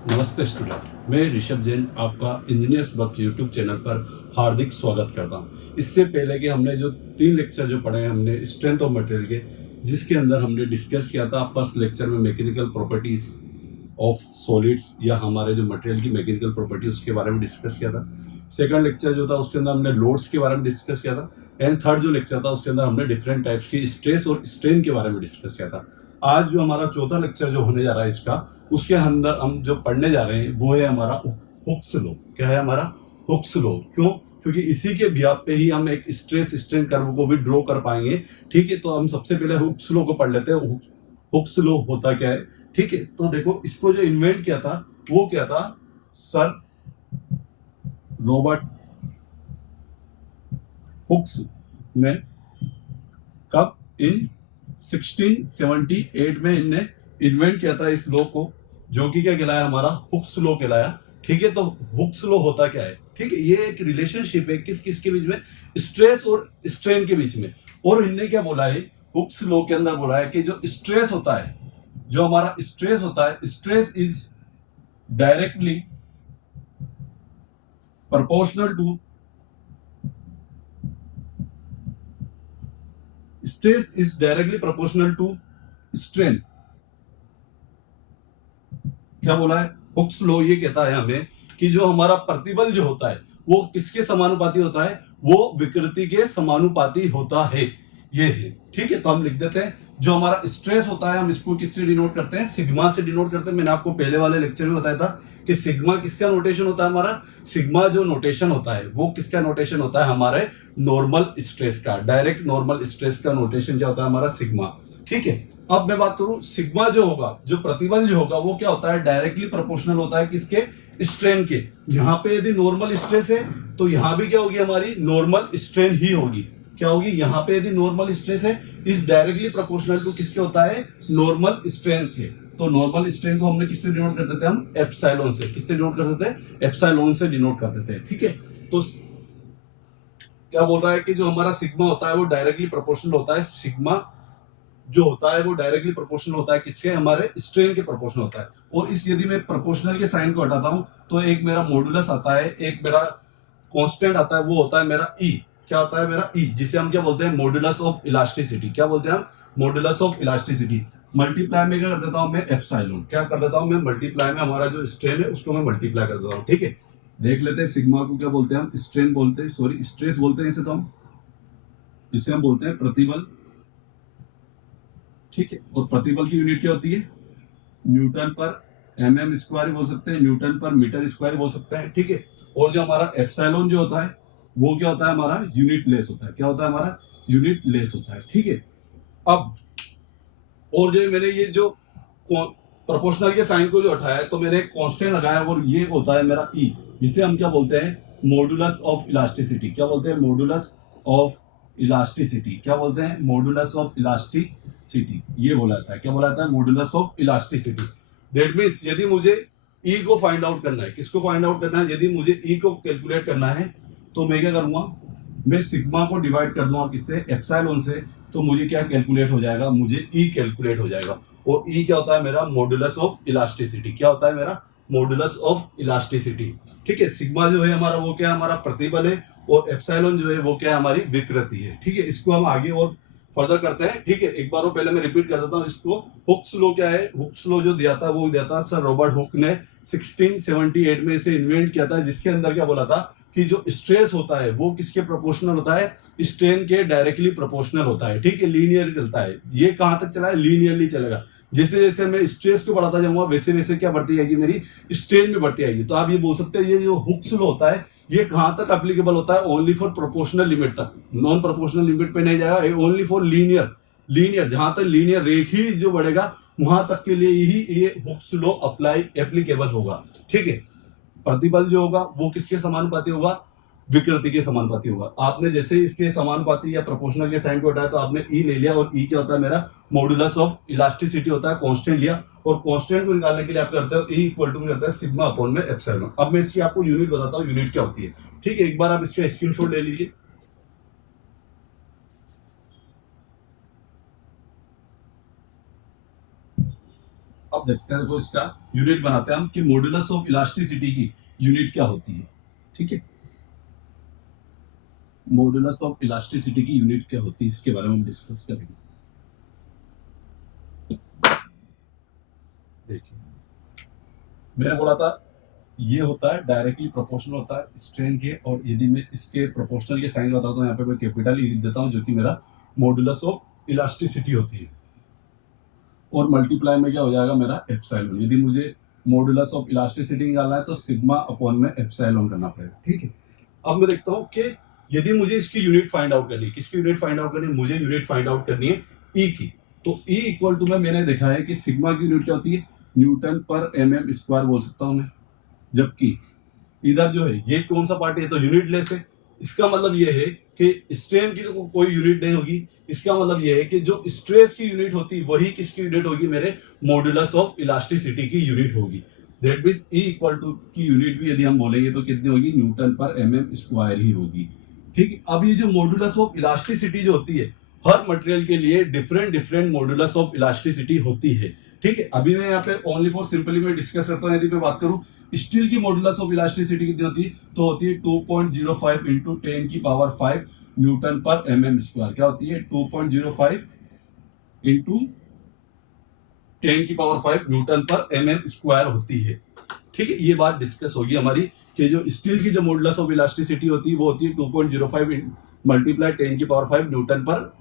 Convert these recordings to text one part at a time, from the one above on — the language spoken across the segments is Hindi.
नमस्ते स्टूडेंट, मैं ऋषभ जैन आपका इंजीनियर्स वर्क यूट्यूब चैनल पर हार्दिक स्वागत करता हूं। इससे पहले कि हमने जो 3 लेक्चर जो पढ़े हैं हमने स्ट्रेंथ ऑफ मटेरियल के, जिसके अंदर हमने डिस्कस किया था फर्स्ट लेक्चर में मैकेनिकल प्रॉपर्टीज ऑफ सॉलिड्स या हमारे जो मटेरियल की मैकेनिकल प्रॉपर्टी उसके बारे में डिस्कस किया था। सेकंड लेक्चर जो था उसके अंदर हमने लोड्स के बारे में डिस्कस किया था एंड थर्ड जो लेक्चर था उसके अंदर हमने डिफरेंट टाइप्स की स्ट्रेस और स्ट्रेन के बारे में डिस्कस किया था। आज जो हमारा चौथा लेक्चर जो होने जा रहा है इसका, उसके अंदर हम जो पढ़ने जा रहे हैं वो है हमारा हुक्स लॉ। क्या है हमारा हुक्स लॉ? क्यों? क्योंकि इसी के बिहाफ पे ही हम एक स्ट्रेस स्ट्रेन कर्व को भी ड्रॉ कर पाएंगे। ठीक है, तो हम सबसे पहले हुक्स लॉ को पढ़ लेते हैं। हुक्स लॉ होता क्या है? ठीक है, तो देखो इसको जो इन्वेंट किया था वो क्या था? सर रॉबर्ट हुक्स ने कब? इन 1678 में इनने इन्वेंट किया था इस लॉ को, जो कि क्या कहलाया? हमारा हुक्स लॉ कहलाया। ठीक है, तो हुक्स लॉ होता क्या है? ठीक है, ये एक रिलेशनशिप है किस किस के बीच में? स्ट्रेस और स्ट्रेन के बीच में। और इनने क्या बोला है हुक्स लॉ के अंदर? बोला है कि जो स्ट्रेस होता है, जो हमारा स्ट्रेस होता है, stress is directly proportional to stress is directly proportional to strain. क्या बोला है हुक्स लॉ? ये कहता है हमें कि जो हमारा प्रतिबल जो होता है वो किसके समानुपाती होता है? वो विकृति के समानुपाती होता है। ये है। ठीक है, तो हम लिख देते हैं जो हमारा स्ट्रेस होता है हम इसको किससे डिनोट करते हैं? सिग्मा से डिनोट करते हैं। मैंने आपको पहले वाले लेक्चर में बताया था कि सिग्मा किसका नोटेशन होता है? हमारा सिग्मा जो नोटेशन होता है वो किसका नोटेशन होता है? हमारे नॉर्मल स्ट्रेस का, डायरेक्ट नॉर्मल स्ट्रेस का नोटेशन क्या होता है? हमारा सिग्मा। ठीक है, अब मैं बात करूं सिग्मा जो होगा, जो प्रतिबल जो होगा वो क्या होता है? डायरेक्टली प्रोपोर्शनल होता है किसके? स्ट्रेन के। यहां पे यदि नॉर्मल स्ट्रेस है तो यहां भी क्या होगी? हमारी नॉर्मल स्ट्रेन ही होगी। क्या होगी? यहां पे यदि नॉर्मल स्ट्रेस है इस डायरेक्टली प्रोपोर्शनल टू किसके होता है? नॉर्मल स्ट्रेन के। तो नॉर्मल स्ट्रेन को हमने किससे डिनोट कर देते हैं? हम एप्सिलॉन से। किससे डिनोट कर देते हैं? एप्सिलॉन से डिनोट कर देते हैं। ठीक है, तो क्या बोल रहा है कि जो हमारा सिग्मा होता है वो डायरेक्टली प्रोपोर्शनल होता है। सिग्मा जो होता है वो डायरेक्टली प्रोपोर्शनल होता है किसके? हमारे स्ट्रेन के प्रोपोर्शनल होता है। और इस यदि मैं प्रोपोर्शनल के साइन को हटाता हूं तो एक मेरा मॉडुलस आता है, एक मेरा कांस्टेंट आता है, वो होता है मेरा ई। क्या होता है? मेरा ई, जिसे हम क्या बोलते हैं? Modulus of elasticity. क्या बोलते हैं हम? Modulus of elasticity. मल्टीप्लाई में क्या कर देता हूं मैं? एप्सिलॉन। क्या कर देता हूं मैं? मल्टीप्लाई में हमारा जो स्ट्रेन है उसको मैं मल्टीप्लाई कर देता हूं। ठीक है, देख लेते हैं सिग्मा को क्या बोलते हैं हम? स्ट्रेन बोलते हैं, सॉरी स्ट्रेस बोलते हैं इसे, तो हम जिसे हम बोलते हैं प्रतिबल। ठीक है, और प्रतिबल की यूनिट क्या होती है? न्यूटन पर mm स्क्वायर बोल सकते हैं, न्यूटन पर मीटर स्क्वायर बोल सकते हैं। ठीक है, और जो हमारा एप्सिलॉन जो होता है वो क्या होता है? हमारा यूनिट लेस होता है। क्या होता है? हमारा यूनिट लेस होता है। ठीक है, अब और जो मैंने ये जो प्रोपोर्शनल के साइन को जो हटाया है तो मैंने एक कांस्टेंट लगाया और ये होता है मेरा ई, जिसे हम क्या बोलते हैं? Modulus of elasticity. क्या बोलते हैं? Modulus of elasticity. क्या बोलते हैं? Modulus of elasticity. ये बोला जाता है। क्या बोला जाता है? Modulus of elasticity. That means यदि मुझे ई को फाइंड आउट करना है, किसको फाइंड आउट करना है? यदि मुझे ई को कैलकुलेट करना है तो मैं क्या करूंगा? मैं सिग्मा को डिवाइड कर दूंगा किससे? एप्सिलॉन से। तो मुझे क्या कैलकुलेट हो जाएगा? मुझे ई कैलकुलेट हो जाएगा। और ई क्या होता है? मेरा मॉडुलस ऑफ इलास्टिसिटी। क्या होता है? मेरा मॉडुलस ऑफ इलास्टिसिटी। ठीक है, सिग्मा जो है हमारा वो क्या है? हमारा प्रतिबल है। और एप्सिलॉन जो है वो क्या है? हमारी विकृति है। ठीक है, इसको हम आगे और फर्दर करते हैं। ठीक है, एक बार वो पहले मैं रिपीट कर देता हूँ इसको। हुक्स लॉ क्या है? हुक्स लॉ जो दिया था वो दिया था सर रॉबर्ट हुक ने 1678 में इसे इन्वेंट किया था, जिसके अंदर क्या बोला था कि जो स्ट्रेस होता है वो किसके प्रोपोर्शनल होता है? स्ट्रेन के डायरेक्टली प्रोपोर्शनल होता है। ठीक है, लीनियर चलता है। ये कहां तक चला है? लीनियरली चलेगा। जैसे जैसे मैं स्ट्रेस को बढ़ाता जाऊंगा वैसे वैसे क्या बढ़ती जाएगी? मेरी स्ट्रेन भी बढ़ती जाएगी। तो आप ये बोल सकते हो ये जो हुक्स लॉ होता है ये कहां तक एप्लीकेबल होता है? ओनली फॉर प्रोपोर्शनल लिमिट तक। नॉन प्रोपोर्शनल लिमिट पे नहीं जाएगा। Only for linear. लीनियर जहां तक लीनियर रेखी जो बढ़ेगा वहां तक के लिए ही ये हुक्स लॉ अप्लाई एप्लीकेबल होगा। ठीक है, प्रतिबल जो होगा वो किसके समानुपाती होगा? विकृति के समानुपाती होगा। आपने जैसे ही इसके समानुपाती या प्रोपोर्शनल के साइन को हटाया तो आपने ई ले लिया, और ई क्या होता है? मेरा मॉडुलस ऑफ इलास्टिसिटी होता है। कांस्टेंट लिया और कांस्टेंट को निकालने के लिए आप करते हो ई इक्वल टू करता है सिग्मा अपॉन में एप्सिलॉन। अब मैं इसकी आपको यूनिट बताता हूँ, यूनिट क्या होती है। ठीक है, एक बार आप इसका स्क्रीनशॉट ले लीजिए। अब देखते हैं, देखो इसका यूनिट बनाते हैं हम कि मॉडुलस ऑफ इलास्टिसिटी की यूनिट क्या होती है। ठीक है, मॉडुलस ऑफ इलास्टिसिटी की यूनिट क्या होती है इसके बारे में हम डिस्कस करेंगे। देखिए, मैंने बोला था ये होता है डायरेक्टली प्रोपोर्शनल होता है स्ट्रेन के, और यदि मैं इसके प्रोपोर्शनल के साइन बताता हूँ, यहाँ पे मैं कैपिटल ई लिख देता हूँ जो कि मेरा मॉडुलस ऑफ इलास्टिसिटी होती है, और मल्टीप्लाई में क्या हो जाएगा मेरा एप्सिलॉन। यदि मुझे मॉडुलस ऑफ इलास्टिसिटी निकालना है तो सिग्मा अपॉन में एप्सिलॉन करना पड़ेगा। ठीक है, अब मैं देखता हूँ कि यदि मुझे इसकी यूनिट फाइंड आउट करनी है, किसकी यूनिट फाइंड आउट करनी है, मुझे यूनिट फाइंड आउट करनी है ई की। तो ई इक्वल टू में मैंने देखा है कि सिग्मा की यूनिट क्या होती है, न्यूटन पर mm स्क्वायर बोल सकता हूं मैं, जबकि इधर जो है ये कौन सा पार्ट है, तो यूनिट लेस है। इसका मतलब ये है कि स्ट्रेन की तो कोई यूनिट नहीं होगी, इसका मतलब ये है कि जो स्ट्रेस की यूनिट होती वही किसकी यूनिट होगी, मेरे मॉडुलस ऑफ इलास्टिसिटी की यूनिट होगी। That means E equal to की यूनिट भी यदि हम बोलेंगे तो कितनी होगी, न्यूटन पर mm स्क्वायर ही होगी। ठीक है, अब ये जो मॉडुलस ऑफ इलास्टिसिटी जो होती है, हर मटेरियल के लिए different different modulus of elasticity होती है। ठीक है, अभी मैं यहाँ पे ओनली फॉर सिंपली मैं डिस्कस करता हूँ। यदि मैं बात करूँ स्टील की मॉडुलस ऑफ इलास्टिसिटी कितनी होती है, तो होती है 2.05 इंटू 10 की पावर 5 न्यूटन पर mm स्क्वायर। क्या होती है, 2.05 इंटू 10 की पावर 5 न्यूटन पर mm स्क्वायर होती है। ठीक है, ये बात डिस्कस होगी हमारी कि जो स्टील की जो मॉडुलस ऑफ इलास्टिसिटी होती है वो होती है 2.05 मल्टीप्लाई 10 की पावर 5 न्यूटन पर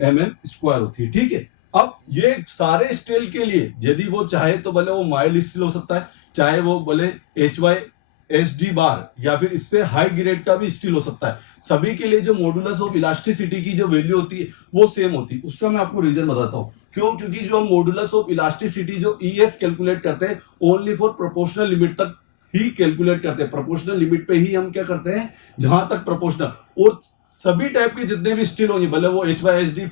mm स्क्वायर होती है। ठीक है, अब ये सारे स्टील के लिए यदि वो चाहे तो भले वो माइल्ड स्टील हो सकता है, चाहे वो भले HYSD बार या फिर इससे हाई ग्रेड का भी स्टील हो सकता है, सभी के लिए जो मॉडुलस ऑफ इलास्टिसिटी की जो वैल्यू होती है वो सेम होती है। उसका मैं आपको रीजन बताता हूँ क्यों, क्योंकि जो हम मॉडुलस ऑफ इलास्टिसिटी जो ES कैलकुलेट करते हैं ओनली फॉर प्रोपोर्शनल लिमिट तक ही कैलकुलेट करते हैं। प्रोपोर्शनल लिमिट पे ही हम क्या करते हैं, जहां तक प्रोपोर्शनल, और सभी टाइप के जितने भी स्टील होंगे, भले वो HYSD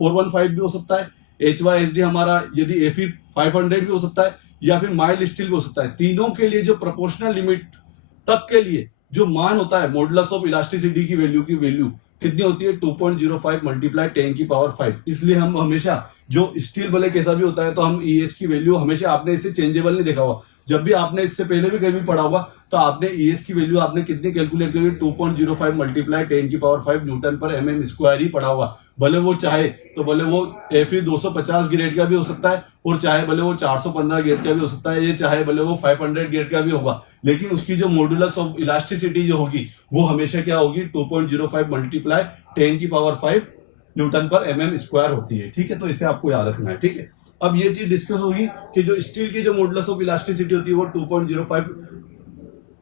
415 भी हो सकता है, HYSD हमारा यदि Fe 500 भी हो सकता है, या फिर माइल्ड स्टील भी हो सकता है, तीनों के लिए जो प्रोपोर्शनल लिमिट तक के लिए जो मान होता है मॉडुलस ऑफ इलास्टिसिटी की वैल्यू कितनी होती है, 2.05 मल्टीप्लाई 10 की पावर 5। इसलिए हम हमेशा जो स्टील भले कैसा भी होता है तो हम ES की वैल्यू हमेशा, आपने इसे चेंजेबल नहीं देखा हुआ, जब भी आपने इससे पहले भी कहीं पढ़ा होगा तो आपने ES की वैल्यू आपने कितनी कैलकुलेट की, 2.05 मल्टीप्लाई 10 की पावर 5 न्यूटन पर mm स्क्वायर ही पढ़ा होगा। भले वो चाहे तो भले वो Fe 250 ग्रेड का भी हो सकता है, और चाहे भले वो 415 ग्रेड का भी हो सकता है, ये चाहे भले वो 500 ग्रेड का भी होगा, लेकिन उसकी जो मॉडुलस ऑफ इलास्टिसिटी जो होगी वो हमेशा क्या होगी, 2.05 मल्टीप्लाई 10 की पावर 5 न्यूटन पर mm स्क्वायर होती है। ठीक है, तो इसे आपको याद रखना है। ठीक है, अब ये चीज डिस्कस होगी कि जो स्टील की जो मॉडुलस ऑफ इलास्टिसिटी होती है वो 2.05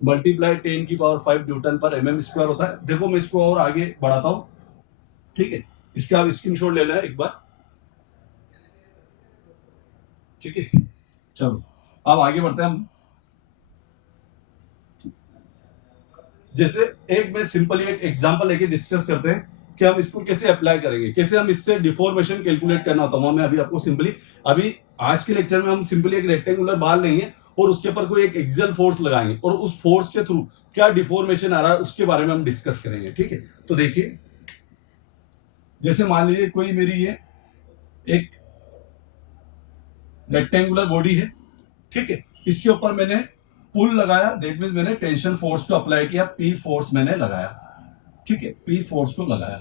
मल्टीप्लाई 10 की पावर 5 न्यूटन पर mm स्क्वायर होता है। देखो मैं इसको और आगे बढ़ाता हूं। ठीक है, इसका आप स्क्रीनशॉट ले लें एक बार। ठीक है, चलो अब आगे बढ़ते हैं हम। जैसे एक मैं सिंपली एक एग्जांपल लेके डिस्कस करते हैं कि हम इसको कैसे अप्लाई करेंगे, कैसे हम इससे डिफॉर्मेशन कैलकुलेट करना होता है। मैं अभी आपको सिंपली, अभी आज के लेक्चर में हम सिंपली एक रेक्टेंगुलर बार लेंगे और उसके ऊपर कोई एक एक्सियल फोर्स लगाएंगे, और उस फोर्स के थ्रू क्या डिफॉर्मेशन आ रहा है उसके बारे में हम डिस्कस करेंगे। ठीक है, तो देखिए जैसे मान लीजिए कोई मेरी ये एक रेक्टेंगुलर बॉडी है। ठीक है, इसके ऊपर मैंने पुल लगाया, दैट मींस मैंने टेंशन फोर्स को अप्लाई किया, P फोर्स मैंने लगाया। ठीक है, P फोर्स को लगाया।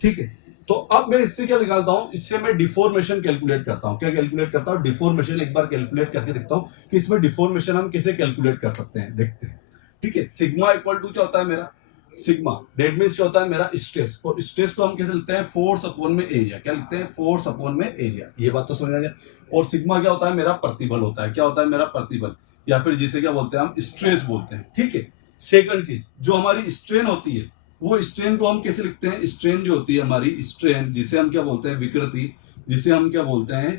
ठीक है, तो अब मैं इससे क्या निकालता हूं, इससे मैं डिफॉर्मेशन कैलकुलेट करता हूं। क्या कैलकुलेट करता हूं, डिफॉर्मेशन। एक बार कैलकुलेट करके देखता हूं कि इसमें डिफॉर्मेशन हम कैसे कैलकुलेट कर सकते हैं, देखते हैं। ठीक है, सिग्मा इक्वल टू क्या होता है मेरा, सिग्मा दैट मींस क्या होता है मेरा स्ट्रेस, और स्ट्रेस को हम कैसे लिखते हैं, फोर्स अपॉन में एरिया। क्या लिखते हैं, फोर्स अपॉन में एरिया। ये बात तो समझ आ गया। और सिग्मा क्या होता है मेरा प्रतिबल होता है। क्या होता है मेरा प्रतिबल, या फिर जिसे क्या बोलते हैं हम स्ट्रेस बोलते हैं। ठीक है, सेकंड चीज जो हमारी स्ट्रेन होती है, वो स्ट्रेन को हम कैसे लिखते हैं, स्ट्रेन जो होती है हमारी स्ट्रेन, जिसे हम क्या बोलते हैं विकृति, जिसे हम क्या बोलते हैं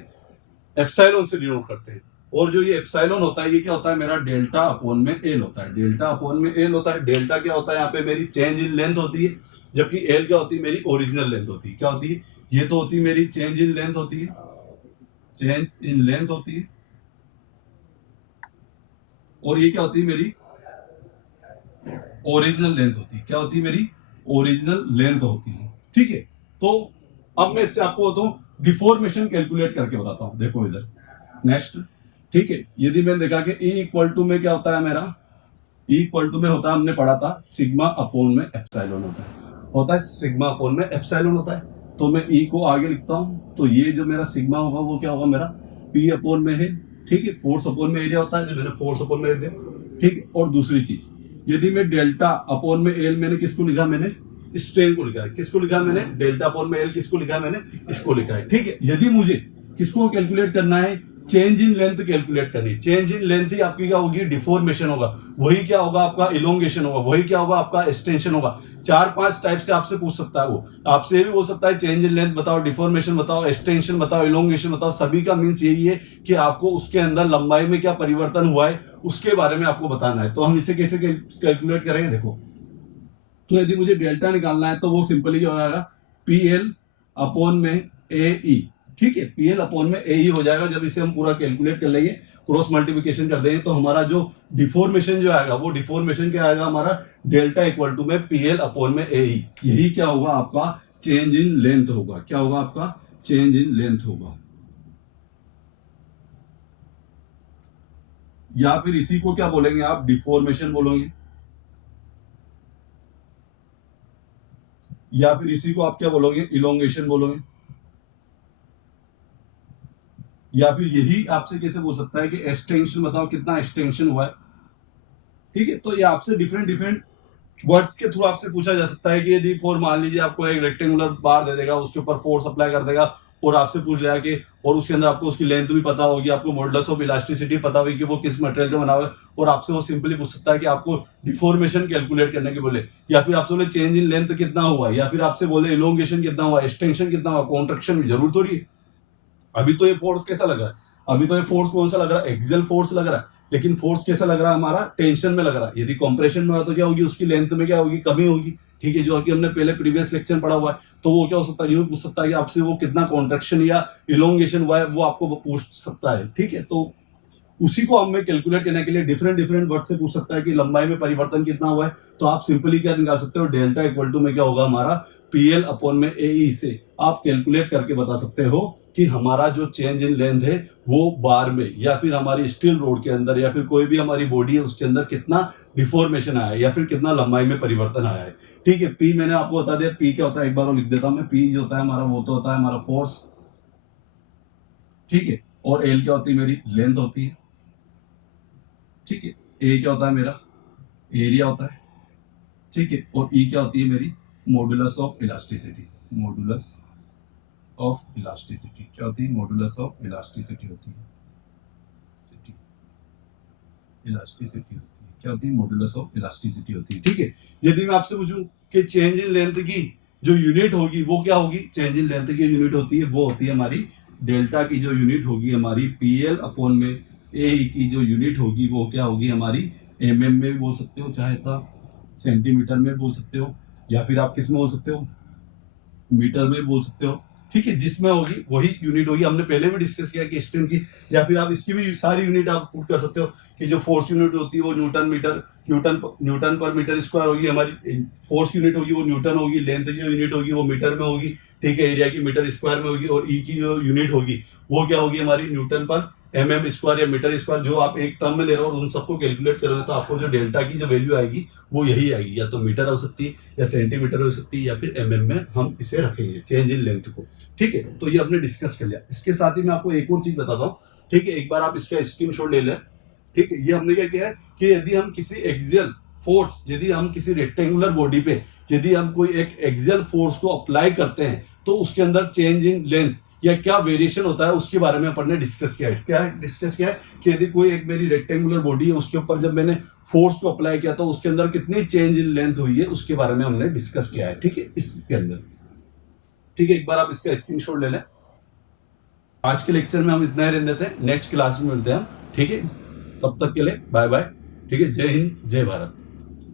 एप्सिलॉन से डिनोट करते हैं। और जो ये एप्सिलॉन होता है ये क्या होता है मेरा डेल्टा अपॉन में एल होता है। डेल्टा अपॉन में एल होता है। डेल्टा क्या होता है, यहाँ पे मेरी चेंज इन लेंथ होती है, जबकि एल क्या होती है मेरी ओरिजिनल लेंथ होती है। क्या होती है, ये तो होती है मेरी चेंज इन लेंथ होती है, चेंज इन लेंथ होती है, और ये क्या होती है मेरी ओरिजिनल लेंथ होती है। क्या होती है मेरी ओरिजिनल लेंथ होती है। ठीक है, तो अब मैं इससे आपको बताऊं डिफॉर्मेशन कैलकुलेट करके बताता हूं। देखो इधर नेक्स्ट, ठीक है। यदि मैंने देखा कि E इक्वल टू में क्या होता है मेरा, E इक्वल टू में होता है, हमने पढ़ा था सिग्मा अपोन में एप्सिलॉन होता है सिग्मा अपोन में एप्सिलॉन होता है। तो मैं E को आगे लिखता हूं, तो ये जो मेरा सिग्मा होगा वो क्या होगा मेरा P अपोन में है, ठीक है। फोर्स अपोन में एरिया होता है, जो मैंने फोर्स अपोन में दिया, ठीक है। और दूसरी चीज, यदि मैं डेल्टा अपोन में एल, मैंने किसको लिखा, मैंने स्ट्रेन को लिखा है। किसको लिखा मैंने, डेल्टा अपोन में एल किसको लिखा है, मैंने इसको लिखा है, ठीक है। यदि मुझे किसको कैलकुलेट करना है, चेंज इन लेंथ कैलकुलेट करनी है। चेंज इन लेंथ ही आपकी क्या होगी, डिफॉर्मेशन होगा, वही क्या होगा आपका इलोंगेशन होगा, वही क्या होगा आपका एक्सटेंशन होगा। 4-5 टाइप से आपसे पूछ सकता है वो, आपसे भी हो सकता है चेंज इन लेंथ बताओ, डिफॉर्मेशन बताओ, एक्सटेंशन बताओ, इलोंगेशन बताओ। सभी का मीन्स यही है कि आपको उसके अंदर लंबाई में क्या परिवर्तन हुआ है उसके बारे में आपको बताना है। तो हम इसे कैसे कैलकुलेट करेंगे, देखो। तो यदि मुझे डेल्टा निकालना है तो वो सिंपली क्या हो जाएगा, पी एल अपोन में ए ई, ठीक है। पी एल अपोन में ए ई हो जाएगा। जब इसे हम पूरा कैलकुलेट कर लेंगे, क्रॉस मल्टीप्लिकेशन कर देंगे, तो हमारा जो डिफॉर्मेशन जो आएगा वो डिफॉर्मेशन क्या आएगा हमारा, डेल्टा इक्वल टू में पी एल अपोन में ए ई। यही क्या होगा आपका चेंज इन लेंथ होगा। क्या होगा आपका चेंज इन लेंथ होगा। या फिर इसी को क्या बोलेंगे आप, डिफॉर्मेशन बोलोगे, या फिर इसी को आप क्या बोलोगे, इलोंगेशन बोलोगे। या फिर यही आपसे कैसे बोल सकता है कि एक्सटेंशन बताओ, कितना एक्सटेंशन हुआ है, ठीक है। तो ये आपसे डिफरेंट डिफरेंट वर्ड्स के थ्रू आपसे पूछा जा सकता है कि यदि फोर, मान लीजिए आपको एक रेक्टेंगुलर बार दे देगा, उसके ऊपर फोर्स अप्लाई कर देगा और आपसे पूछ लिया कि, और उसके अंदर आपको उसकी लेंथ भी पता होगी, आपको मॉडुलस ऑफ इलास्टिसिटी पता होगी कि वो किस मटेरियल से बना हुआ है, और आपसे वो सिंपली पूछ सकता है कि आपको डिफॉर्मेशन कैलकुलेट करने के बोले, या फिर आपसे बोले चेंज इन लेंथ कितना हुआ, या फिर आपसे बोले इलोंगेशन कितना हुआ, एक्सटेंशन कितना हुआ, कॉन्ट्रैक्शन भी जरूर थोड़ी है। अभी तो ये फोर्स कैसा लग रहा है, अभी तो ये फोर्स कौन सा लग रहा है, एक्सियल फोर्स लग रहा है, लेकिन फोर्स कैसा लग रहा है हमारा, टेंशन में लग रहा है। यदि कंप्रेशन में हो तो क्या होगी, उसकी लेंथ में क्या होगी, कमी होगी, ठीक है। जो कि हमने पहले प्रीवियस लेक्चर पढ़ा हुआ है। तो वो क्या हो सकता है, ये पूछ सकता है कि आपसे वो कितना कॉन्ट्रैक्शन या इलोंगेशन हुआ है, वो आपको पूछ सकता है, ठीक है। तो उसी को हमें कैलकुलेट करने के लिए डिफरेंट डिफरेंट वर्ड से पूछ सकता है कि लंबाई में परिवर्तन कितना हुआ है। तो आप सिंपली क्या निकाल सकते हो, डेल्टा इक्वल टू में क्या होगा हमारा पीएल अपॉन में एई से आप कैलकुलेट करके बता सकते हो कि हमारा जो चेंज इन लेंथ है वो बार में, या फिर हमारी स्टील रोड के अंदर, या फिर कोई भी हमारी बॉडी है उसके अंदर कितना डिफॉर्मेशन आया है, या फिर कितना लंबाई में परिवर्तन आया है, ठीक है। पी मैंने आपको बता दिया, पी क्या होता है एक बार और लिख देता हूं मैं। पी जो होता है हमारा, वो तो होता है हमारा फोर्स, ठीक है। और एल क्या होती है, मेरी लेंथ होती है, ठीक है। ए क्या होता है मेरा, एरिया होता है, ठीक है। और ई क्या होती है मेरी, modulus of elasticity. Modulus of elasticity क्या होती है, मॉडुलस ऑफ इलास्टिसिटी होती है, इलास्टिसिटी होती है, क्या होती है, मॉडुलस ऑफ इलास्टिसिटी होती है, ठीक है। यदि मैं आपसे पूछूं कि चेंज इन लेंथ की जो यूनिट होगी वो क्या होगी, चेंज इन लेंथ की यूनिट होती है वो होती है हमारी डेल्टा की जो यूनिट होगी हमारी पीएल अपॉन में ए की जो यूनिट होगी वो क्या होगी हमारी, एमएम में भी बोल सकते हो, चाहे तो सेंटीमीटर में बोल सकते हो, या फिर आप किस में बोल सकते हो, मीटर में बोल सकते हो, ठीक है। जिसमें होगी वही यूनिट होगी। हमने पहले भी डिस्कस किया कि स्ट्रेन की, या फिर आप इसकी भी सारी यूनिट आप पुट कर सकते हो कि जो फोर्स यूनिट होती है वो न्यूटन मीटर, न्यूटन पर मीटर स्क्वायर होगी, हमारी फोर्स यूनिट होगी वो न्यूटन होगी, लेंथ जो यूनिट होगी वो मीटर में होगी, ठीक है। एरिया की मीटर स्क्वायर में होगी, और ई की जो यूनिट होगी वो क्या होगी हमारी, न्यूटन पर एमएम स्क्वायर या मीटर स्क्वायर, जो आप एक टर्म में ले रहे हो, उन सबको कैलकुलेट करोगे तो आपको जो डेल्टा की जो वैल्यू आएगी वो यही आएगी। या तो मीटर हो सकती है, या सेंटीमीटर हो सकती है, या फिर एमएम में हम इसे रखेंगे चेंज इन लेंथ को, ठीक है। तो ये हमने डिस्कस कर लिया। इसके साथ ही मैं आपको एक और चीज बताता हूँ, ठीक है। एक बार आप इसका स्क्रीनशॉट ले लें, ठीक है। ये हमने क्या किया है कि यदि हम किसी एक्सियल फोर्स, यदि हम किसी रेक्टेंगुलर बॉडी पे यदि हम कोई एक एक्सियल फोर्स को अप्लाई करते हैं तो उसके अंदर चेंज इन लेंथ या क्या वेरिएशन होता है उसके बारे में अपन ने डिस्कस किया है। क्या है डिस्कस किया है कि यदि कोई एक मेरी रेक्टेंगुलर बॉडी है उसके ऊपर जब मैंने फोर्स को अप्लाई किया तो उसके अंदर कितनी चेंज इन लेंथ हुई है उसके बारे में हमने डिस्कस किया है, ठीक है, इसके अंदर, ठीक है। एक बार आप इसका स्क्रीनशॉट ले लें। आज के लेक्चर में हम इतना ही रहने देते हैं, नेक्स्ट क्लास में मिलते हैं हम, ठीक है। तब तक के लिए बाय बाय, ठीक है। जय हिंद, जय भारत।